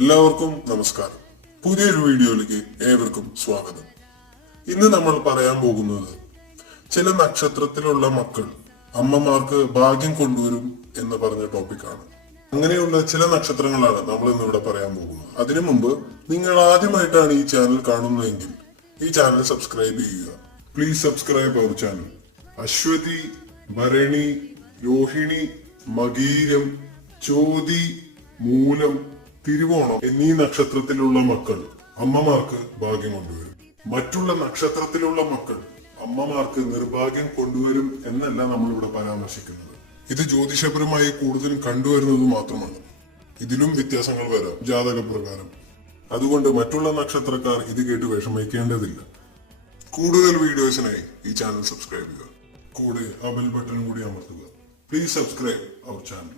എല്ലാവർക്കും നമസ്കാരം. പുതിയൊരു വീഡിയോയിലേക്ക് ഏവർക്കും സ്വാഗതം. ഇന്ന് നമ്മൾ പറയാൻ പോകുന്നത് ചില നക്ഷത്രത്തിലുള്ള മക്കൾ അമ്മമാർക്ക് ഭാഗ്യം കൊണ്ടുവരും എന്ന് പറഞ്ഞ ടോപ്പിക്കാണ്. അങ്ങനെയുള്ള ചില നക്ഷത്രങ്ങളാണ് നമ്മൾ ഇന്ന് ഇവിടെ പറയാൻ പോകുന്നത്. അതിനു മുമ്പ് നിങ്ങൾ ആദ്യമായിട്ടാണ് ഈ ചാനൽ കാണുന്നതെങ്കിൽ ഈ ചാനൽ സബ്സ്ക്രൈബ് ചെയ്യുക. Please subscribe our channel. Ashwathi, Bharani, Rohini, Makeeram, Chothi, Moolam, Thiruvonam എന്നീ നക്ഷത്രത്തിലുള്ള മക്കൾ അമ്മമാർക്ക് ഭാഗ്യം കൊണ്ടുവരും. മറ്റുള്ള നക്ഷത്രത്തിലുള്ള മക്കൾ അമ്മമാർക്ക് നിർഭാഗ്യം കൊണ്ടുവരും എന്നല്ല നമ്മൾ ഇവിടെ പരാമർശിക്കുന്നത്. ഇത് ജ്യോതിഷപരമായി കൂടുതലും കണ്ടുവരുന്നത് മാത്രമാണ്. ഇതിലും വ്യത്യാസങ്ങൾ വരാം ജാതക പ്രകാരം. അതുകൊണ്ട് മറ്റുള്ള നക്ഷത്രക്കാർ ഇത് കേട്ട് വിഷമിക്കേണ്ടതില്ല. കൂടുതൽ വീഡിയോസിനായി ഈ ചാനൽ സബ്സ്ക്രൈബ് ചെയ്യുക. കൂടെ ആ ബെൽ ബട്ടൺ കൂടി അമർത്തുക. Please subscribe our channel.